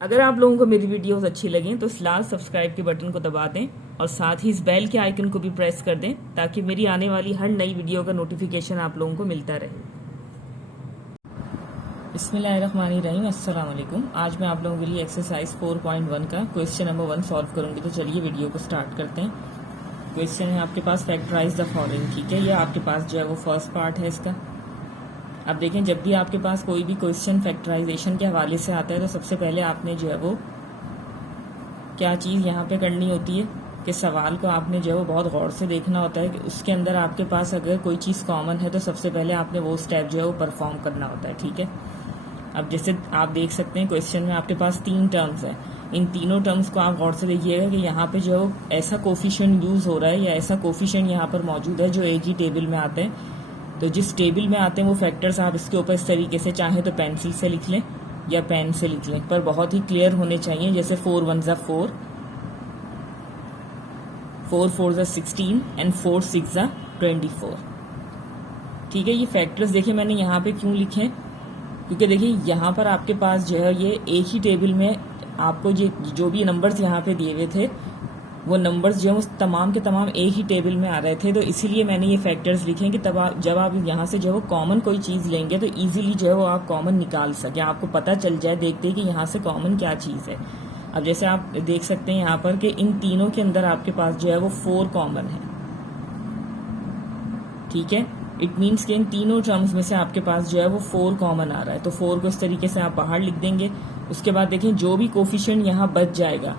अगर आप लोगों को मेरी वीडियोस अच्छी लगें तो इस लाल सब्सक्राइब के बटन को दबा दें और साथ ही इस बेल के आइकन को भी प्रेस कर दें ताकि मेरी आने वाली हर नई वीडियो का नोटिफिकेशन आप लोगों को मिलता रहे। बिस्मिल्लाहिर्रहमानिर्रहीम, अस्सलाम वालेकुम। आज मैं आप लोगों के लिए एक्सरसाइज 4.1 का क्वेश्चन नंबर 1 सॉल्व करूंगी। तो चलिए वीडियो को स्टार्ट करते हैं। क्वेश्चन है आपके पास फैक्टराइज द फॉलोइंग। ठीक है, ये आपके पास जो है वो फर्स्ट पार्ट है इसका। अब देखें, जब भी आपके पास कोई भी क्वेश्चन फैक्टराइजेशन के हवाले से आता है तो सबसे पहले आपने जो है वो क्या चीज़ यहाँ पे करनी होती है कि सवाल को आपने जो है वो बहुत गौर से देखना होता है कि उसके अंदर आपके पास अगर कोई चीज़ कॉमन है तो सबसे पहले आपने वो स्टेप जो है वो परफॉर्म करना होता है। ठीक है, अब जैसे आप देख सकते हैं क्वेश्चन में आपके पास 3 टर्म्स हैं। इन तीनों टर्म्स को आप गौर से देखिएगा कि यहाँ पे जो है वो ऐसा कोफिशिएंट यूज़ हो रहा है या ऐसा कोफिशिएंट यहाँ पर मौजूद है जो एक ही टेबल में आते हैं। तो जिस टेबल में आते हैं वो फैक्टर्स आप इसके ऊपर इस तरीके से चाहें तो पेंसिल से लिख लें या पेन से लिख लें, पर बहुत ही क्लियर होने चाहिए। जैसे 4 1 ज़ा 4, 4 4 ज़ा 16 एंड 4 6 ज़ा 24। ठीक है, ये फैक्टर्स देखिए मैंने यहाँ पे क्यों लिखे हैं, क्योंकि देखिए यहाँ पर आपके पास जो है ये एक ही टेबल में आपको जो भी नंबर्स यहाँ पे दिए हुए थे वो नंबर्स जो है वो तमाम के तमाम एक ही टेबल में आ रहे थे। तो इसीलिए मैंने ये फैक्टर्स लिखे कि तब जब आप यहाँ से जो है वो कॉमन कोई चीज़ लेंगे तो इजीली जो है वो आप कॉमन निकाल सके, आपको पता चल जाए देखते कि यहाँ से कॉमन क्या चीज़ है। अब जैसे आप देख सकते हैं यहाँ पर कि इन तीनों के अंदर आपके पास जो है वो 4 कॉमन है। ठीक है, इट मीन्स कि इन तीनों टर्म्स में से आपके पास जो है वो 4 कॉमन आ रहा है। तो 4 को इस तरीके से आप बाहर लिख देंगे। उसके बाद देखें जो भी कोफिशिएंट यहाँ बच जाएगा।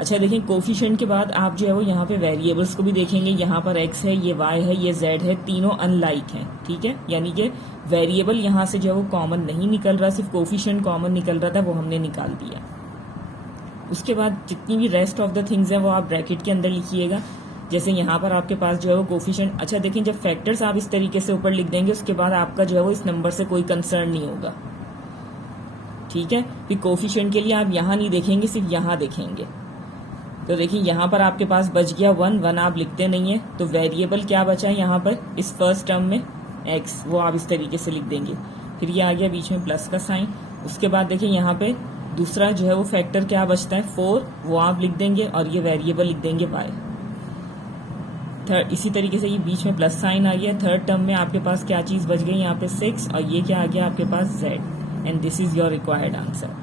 अच्छा देखें, कोफिशिएंट के बाद आप जो है वो यहाँ पे वेरिएबल्स को भी देखेंगे। यहाँ पर x है, ये y है, ये z है, तीनों अनलाइक हैं। ठीक है, यानी कि वेरिएबल यहाँ से जो है वो कॉमन नहीं निकल रहा, सिर्फ कोफिशिएंट कॉमन निकल रहा था, वो हमने निकाल दिया। उसके बाद जितनी भी रेस्ट ऑफ द थिंग्स हैं वो आप ब्रैकेट के अंदर लिखिएगा। जैसे यहाँ पर आपके पास जो है वो कोफिशिएंट, अच्छा देखें जब फैक्टर्स आप इस तरीके से ऊपर लिख देंगे उसके बाद आपका जो है वो इस नंबर से कोई कंसर्न नहीं होगा। ठीक है, फिर कोफिशिएंट के लिए आप यहाँ नहीं देखेंगे, सिर्फ यहाँ देखेंगे। तो देखिए यहाँ पर आपके पास बच गया 1 1, आप लिखते नहीं है तो वेरिएबल क्या बचा है यहाँ पर इस फर्स्ट टर्म में x, वो आप इस तरीके से लिख देंगे। फिर ये आ गया बीच में प्लस का साइन। उसके बाद देखिए यहाँ पे दूसरा जो है वो फैक्टर क्या बचता है 4, वो आप लिख देंगे और ये वेरिएबल लिख देंगे y। थर्ड इसी तरीके से ये बीच में प्लस साइन आ गया। थर्ड टर्म में आपके पास क्या चीज़ बच गई यहाँ पे 6 और ये क्या आ गया आपके पास z, and this is your required answer.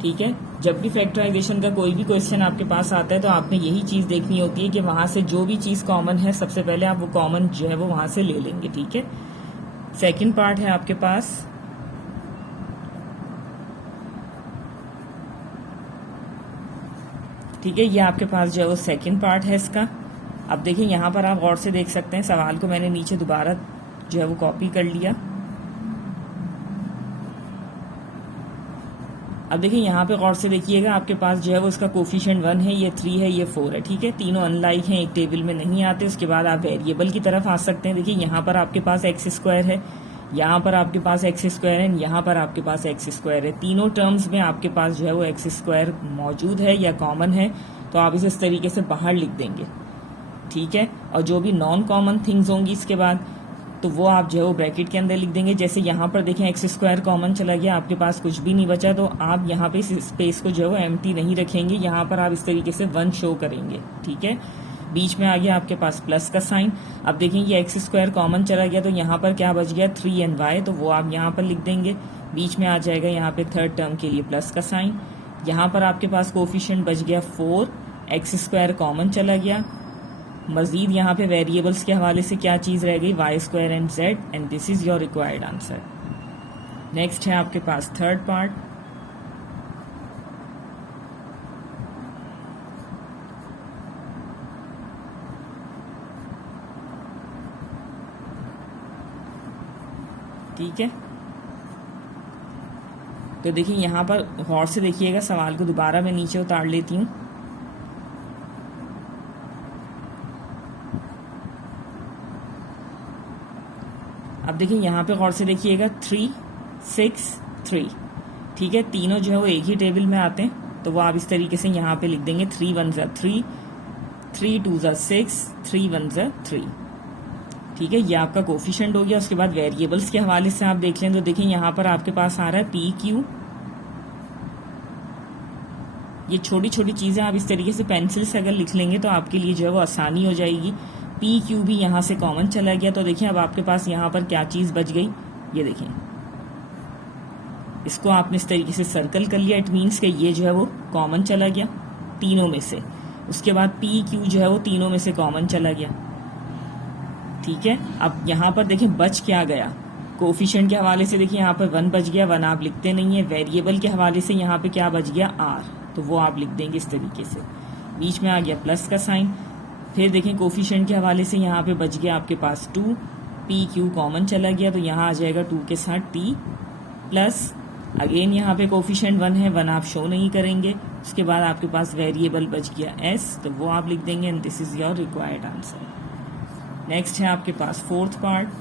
ठीक है, जब भी फैक्टराइजेशन का कोई भी क्वेश्चन आपके पास आता है तो आपने यही चीज़ देखनी होती है कि वहां से जो भी चीज़ कॉमन है सबसे पहले आप वो कॉमन जो है वो वहां से ले लेंगे। ठीक है, सेकंड पार्ट है आपके पास। ठीक है, ये आपके पास जो है वो सेकंड पार्ट है इसका। अब देखिए यहाँ पर आप गौर से देख सकते हैं, सवाल को मैंने नीचे दोबारा जो है वो कॉपी कर लिया। अब देखिए यहाँ पे गौर से देखिएगा, आपके पास जो है वो इसका कोफिशिएंट 1 है, ये 3 है, ये 4 है। ठीक है, तीनों अनलाइक हैं, एक टेबल में नहीं आते। उसके बाद आप वेरिएबल की तरफ आ सकते हैं। देखिए यहाँ पर आपके पास x स्क्वायर है, यहाँ पर आपके पास x स्क्वायर है, यहाँ पर आपके पास x स्क्वायर है। तीनों टर्म्स में आपके पास जो है वो x स्क्वायर मौजूद है या कॉमन है, तो आप इसे इस तरीके से बाहर लिख देंगे। ठीक है, और जो भी नॉन कॉमन थिंग्स होंगी इसके बाद तो वो आप जो है वो ब्रैकेट के अंदर लिख देंगे। जैसे यहाँ पर देखें x स्क्वायर कॉमन चला गया, आपके पास कुछ भी नहीं बचा, तो आप यहाँ पे इस स्पेस को जो है वो एम्प्टी नहीं रखेंगे, यहाँ पर आप इस तरीके से 1 शो करेंगे। ठीक है, बीच में आ गया आपके पास प्लस का साइन। अब देखें ये x स्क्वायर कॉमन चला गया तो यहाँ पर क्या बच गया 3 एंड y, तो वो आप यहाँ पर लिख देंगे। बीच में आ जाएगा यहाँ पे थर्ड टर्म के लिए प्लस का साइन। यहाँ पर आपके पास कोफिशिएंट बच गया 4, x स्क्वायर कॉमन चला गया। मजीद यहाँ पे वेरिएबल्स के हवाले से क्या चीज़ रह गई y square and z, and this is your required answer. Next है आपके पास थर्ड पार्ट। ठीक है, तो देखिए यहाँ पर गौर से देखिएगा, सवाल को दोबारा मैं नीचे उतार लेती हूँ। अब देखिए यहाँ पे गौर से देखिएगा 3 6 3। ठीक है, तीनों जो है वो एक ही टेबल में आते हैं, तो वो आप इस तरीके से यहाँ पे लिख देंगे 3 1 ज़ा 3, 3 2 ज़ा 6, 3 1 ज़ा 3। ठीक है, ये आपका कोफिशिएंट हो गया। उसके बाद वेरिएबल्स के हवाले से आप देख लें तो देखिए यहाँ पर आपके पास आ रहा है पी क्यू ये छोटी छोटी चीज़ें आप इस तरीके से पेंसिल से अगर लिख लेंगे तो आपके लिए जो है वो आसानी हो जाएगी। पी क्यू भी यहाँ से कॉमन चला गया, तो देखिए अब आपके पास यहाँ पर क्या चीज़ बच गई, ये देखें, इसको आपने इस तरीके से सर्कल कर लिया। इट मीन्स कि ये जो है वो कॉमन चला गया तीनों में से। उसके बाद पी क्यू जो है वो तीनों में से कॉमन चला गया, ठीक है। अब यहाँ पर देखें बच क्या गया, कोफिशिएंट के हवाले से देखिए यहाँ पर 1 बच गया, 1 आप लिखते नहीं है। वेरिएबल के हवाले से यहाँ पे क्या बच गया, r, तो वो आप लिख देंगे इस तरीके से। बीच में आ गया प्लस का साइन। फिर देखें कोफिशिएंट के हवाले से यहाँ पे बच गया आपके पास 2, पी क्यू कॉमन चला गया तो यहाँ आ जाएगा 2 के साथ t प्लस, अगेन यहाँ पे कोफिशिएंट 1 है, 1 आप शो नहीं करेंगे। उसके बाद आपके पास वेरिएबल बच गया s, तो वो आप लिख देंगे and this is your required answer. Next है आपके पास 4th पार्ट।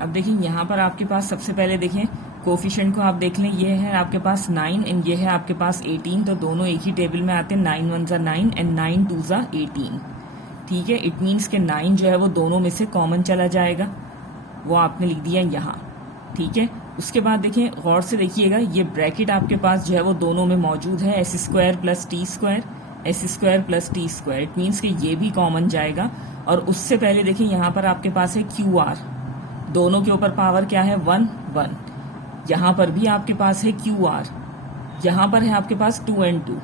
अब देखिए यहाँ पर आपके पास सबसे पहले देखें कोफिशिएंट को आप देख लें, ये है आपके पास 9 एंड ये है आपके पास 18, तो दोनों एक ही टेबल में आते हैं। 9 1 ज़ा 9 एंड 9 2 ज़ा 18, ठीक है। इट मीन्स के 9 जो है वो दोनों में से कॉमन चला जाएगा, वो आपने लिख दिया यहाँ, ठीक है। उसके बाद देखिए गौर से देखिएगा, ये ब्रैकेट आपके पास जो है वो दोनों में मौजूद है, s² plus t², s² plus t²। It means कि ये भी कॉमन जाएगा। और उससे पहले देखिए यहाँ पर आपके पास है QR, दोनों के ऊपर पावर क्या है 1 1। यहाँ पर भी आपके पास है QR, यहाँ पर है आपके पास 2 and 2।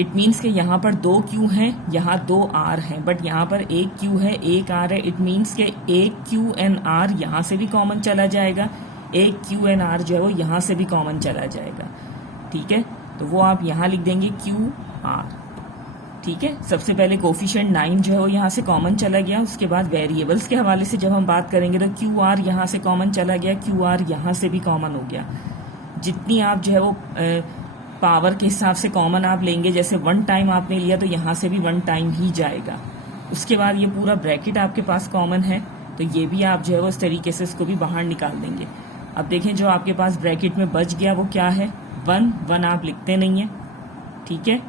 इट मीन्स कि यहाँ पर 2 Q हैं, यहाँ 2 R हैं, बट यहाँ पर 1 Q है 1 R है। इट मीन्स के 1 Q and R यहाँ से भी कॉमन चला जाएगा, 1 Q and R जो है वो यहाँ से भी कॉमन चला जाएगा, ठीक है। तो वो आप यहाँ लिख देंगे QR, ठीक है। सबसे पहले कोफिशिएंट 9 जो है वो यहाँ से कॉमन चला गया। उसके बाद वेरिएबल्स के हवाले से जब हम बात करेंगे तो QR यहाँ से कॉमन चला गया, QR यहाँ से भी कॉमन हो गया। जितनी आप जो है वो पावर के हिसाब से कॉमन आप लेंगे, जैसे 1 टाइम आपने लिया तो यहाँ से भी 1 टाइम ही जाएगा। उसके बाद ये पूरा ब्रैकेट आपके पास कॉमन है, तो ये भी आप जो है वो इस तरीके से इसको भी बाहर निकाल देंगे। अब देखें जो आपके पास ब्रैकेट में बच गया वो क्या है, 1 1 आप लिखते नहीं है, ठीक है,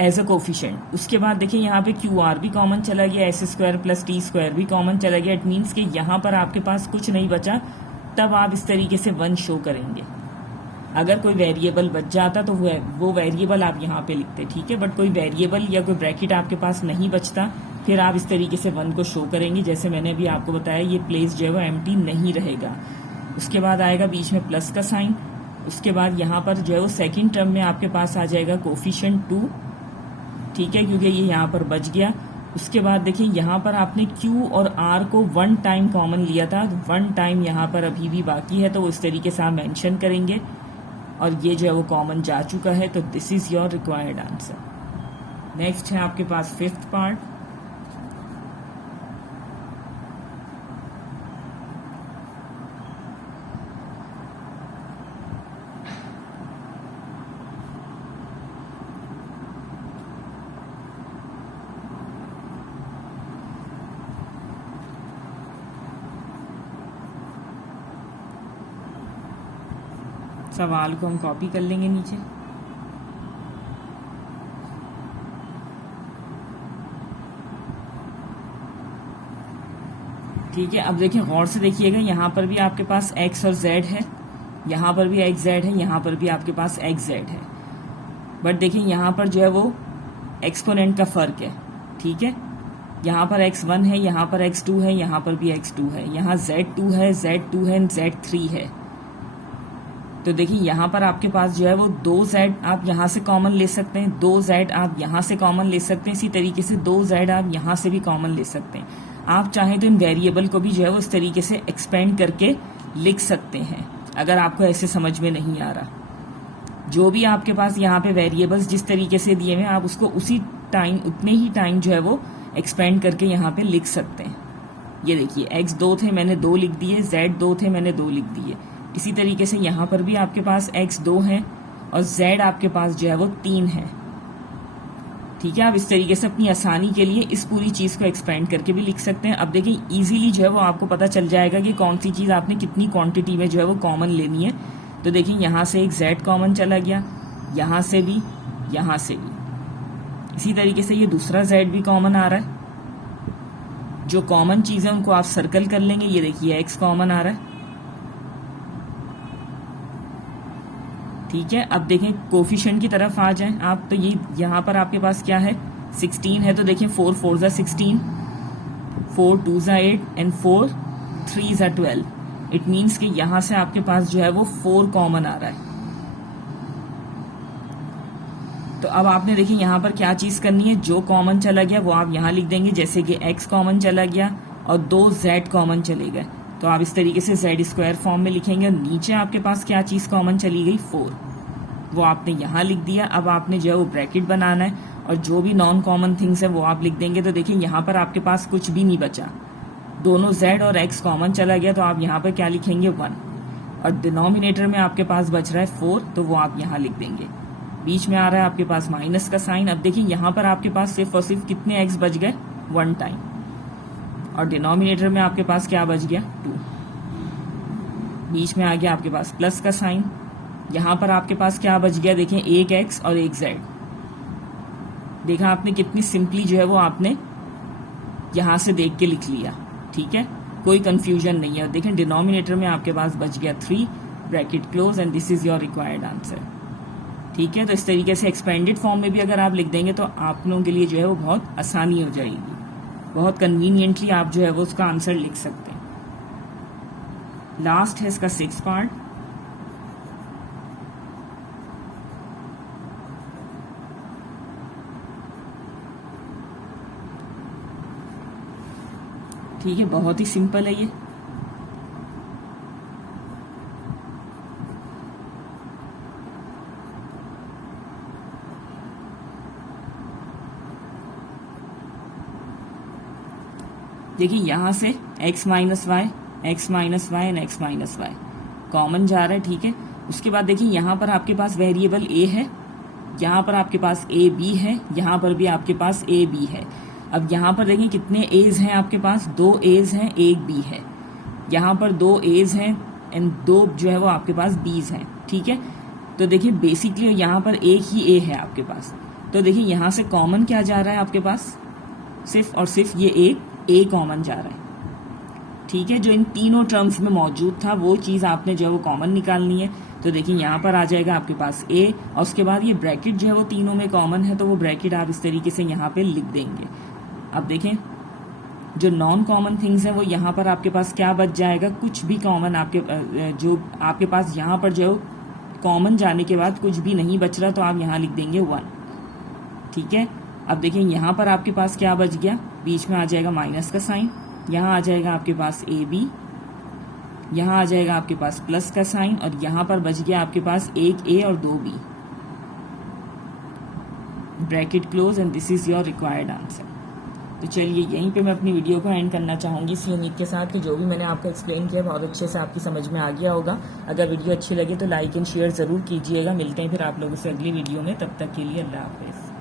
एज अ कोफिशिएंट। उसके बाद देखिए यहाँ पे QR भी कॉमन चला गया, s² प्लस t² भी कॉमन चला गया। इट मीन्स कि यहाँ पर आपके पास कुछ नहीं बचा, तब आप इस तरीके से 1 शो करेंगे। अगर कोई वेरिएबल बच जाता तो वो वेरिएबल आप यहाँ पे लिखते, ठीक है। बट कोई वेरिएबल या कोई ब्रैकेट आपके पास नहीं बचता, फिर आप इस तरीके से 1 को शो करेंगे। जैसे मैंने अभी आपको बताया, ये प्लेस जो है वो एम्प्टी नहीं रहेगा। उसके बाद आएगा बीच में प्लस का साइन। उसके बाद यहाँ पर जो है वो सेकेंड टर्म में आपके पास आ जाएगा कोफिशिएंट 2, ठीक है, क्योंकि ये यहाँ पर बच गया। उसके बाद देखिए यहाँ पर आपने Q और R को 1 टाइम कॉमन लिया था, 1 टाइम यहाँ पर अभी भी बाकी है, तो वो इस तरीके से आप मेंशन करेंगे और ये जो है वो कॉमन जा चुका है, तो this is your required answer. Next है आपके पास 5th पार्ट। सवाल को हम कॉपी कर लेंगे नीचे। ठीक है, अब देखिए गौर से देखिएगा, यहाँ पर भी आपके पास x और z है, यहाँ पर भी x z है, यहाँ पर भी आपके पास x z है। बट देखिए यहाँ पर जो है वो एक्सपोनेंट का फर्क है, ठीक है। यहाँ पर x1 है, यहाँ पर x2 है, यहाँ पर भी x2 है, यहाँ z2 है, z2 है, z3 है। तो देखिए यहाँ पर आपके पास जो है वो 2z आप यहाँ से कॉमन ले सकते हैं, 2z आप यहाँ से कॉमन ले सकते हैं, इसी तरीके से 2z आप यहाँ से भी कॉमन ले सकते हैं। आप चाहें तो इन वेरिएबल को भी जो है वो इस तरीके से एक्सपेंड करके लिख सकते हैं, अगर आपको ऐसे समझ में नहीं आ रहा। जो भी आपके पास यहाँ पे वेरिएबल्स जिस तरीके से दिए हुए हैं, आप उसको उसी टाइम, उतने ही टाइम जो है वो एक्सपेंड करके यहाँ पे लिख सकते हैं। ये देखिए x 2 थे, मैंने 2 लिख दिए, z 2 थे, मैंने 2 लिख दिए। इसी तरीके से यहाँ पर भी आपके पास x 2 है, और z आपके पास जो है वो 3 है। ठीक है, आप इस तरीके से अपनी आसानी के लिए इस पूरी चीज को एक्सपेंड करके भी लिख सकते हैं। अब देखिए इजीली जो है वो आपको पता चल जाएगा कि कौन सी चीज आपने कितनी क्वांटिटी में जो है वो कॉमन लेनी है। तो देखिए यहाँ से एक z कॉमन चला गया, यहाँ से भी, यहाँ से भी। इसी तरीके से ये दूसरा z भी कॉमन आ रहा है। जो कॉमन चीजें उनको आप सर्कल कर लेंगे। ये देखिए x कॉमन आ रहा है। ठीक है, अब देखें कोफिशिएंट की तरफ आ जाएं आप। तो ये यहाँ पर आपके पास क्या है, 16 है। तो देखिए 4 4 ज़ा 16, 4 2 ज़ा 8 एंड 4 3 ज़ा 12। इट मीन्स कि यहाँ से आपके पास जो है वो 4 कॉमन आ रहा है। तो अब आपने देखिए यहाँ पर क्या चीज करनी है, जो कॉमन चला गया वो आप यहाँ लिख देंगे। जैसे कि x कॉमन चला गया और 2 z कॉमन चले गए, तो आप इस तरीके से z स्क्वायर फॉर्म में लिखेंगे। और नीचे आपके पास क्या चीज कॉमन चली गई, 4, वो आपने यहाँ लिख दिया। अब आपने जो है वो ब्रैकेट बनाना है और जो भी नॉन कॉमन थिंग्स है वो आप लिख देंगे। तो देखिए यहाँ पर आपके पास कुछ भी नहीं बचा, दोनों z और x कॉमन चला गया। तो आप यहाँ पर क्या लिखेंगे, 1। और डिनोमिनेटर में आपके पास बच रहा है 4, तो वो आप यहाँ लिख देंगे। बीच में आ रहा है आपके पास माइनस का साइन। अब देखिए यहाँ पर आपके पास सिर्फ और सिर्फ कितने x बच गए, 1 टाइम। और डिनोमिनेटर में आपके पास क्या बच गया, 2। बीच में आ गया आपके पास प्लस का साइन। यहाँ पर आपके पास क्या बच गया, देखें एक x और एक z। देखा आपने कितनी सिंपली जो है वो आपने यहाँ से देख के लिख लिया। ठीक है, कोई कंफ्यूजन नहीं है। देखें डिनोमिनेटर में आपके पास बच गया 3, bracket close and this is your required answer. ठीक है, तो इस तरीके से एक्सपेंडेड फॉर्म में भी अगर आप लिख देंगे तो आप लोगों के लिए जो है वो बहुत आसानी हो जाएगी। बहुत कन्वीनियंटली आप जो है वो उसका आंसर लिख सकते हैं। लास्ट है इसका 6th पार्ट। ठीक है, बहुत ही सिंपल है ये। देखिए यहाँ से x minus y, x minus y and x minus y common जा रहा है। ठीक है, उसके बाद देखिए यहाँ पर आपके पास वेरिएबल a है, यहाँ पर आपके पास a b है, यहाँ पर भी आपके पास a b है। अब यहाँ पर देखिए कितने a's हैं आपके पास, 2 a's हैं, एक b है। यहाँ पर 2 a's हैं एंड 2 जो है वो आपके पास b's हैं। ठीक है, तो देखिए बेसिकली यहाँ पर एक ही a है आपके पास। तो देखिए यहाँ से कॉमन क्या जा रहा है आपके पास, सिर्फ और सिर्फ ये एक a कॉमन जा रहा है। ठीक है, जो इन तीनों टर्म्स में मौजूद था वो चीज़ आपने जो है वो कॉमन निकालनी है। तो देखिए यहाँ पर आ जाएगा आपके पास a और उसके बाद ये ब्रैकेट जो है वो तीनों में कॉमन है, तो वो ब्रैकेट आप इस तरीके से यहाँ पे लिख देंगे। अब देखें जो नॉन कॉमन थिंग्स है वो यहाँ पर आपके पास क्या बच जाएगा, कुछ भी कॉमन आपके जो आपके पास यहाँ पर जो कॉमन जाने के बाद कुछ भी नहीं बच रहा, तो आप यहाँ लिख देंगे 1। ठीक है, अब देखिए यहाँ पर आपके पास क्या बच गया, बीच में आ जाएगा माइनस का साइन, यहाँ आ जाएगा आपके पास ए बी, यहाँ आ जाएगा आपके पास प्लस का साइन और यहाँ पर बच गया आपके पास एक ए और 2 b. Bracket close and this is your required answer. तो चलिए यहीं पे मैं अपनी वीडियो को एंड करना चाहूँगी इसी उम्मीद के साथ कि जो भी मैंने आपको एक्सप्लेन किया बहुत अच्छे से आपकी समझ में आ गया होगा। अगर वीडियो अच्छी लगे तो लाइक एंड शेयर ज़रूर कीजिएगा। मिलते हैं फिर आप लोगों से अगली वीडियो में, तब तक के लिए अल्लाह हाफिज़।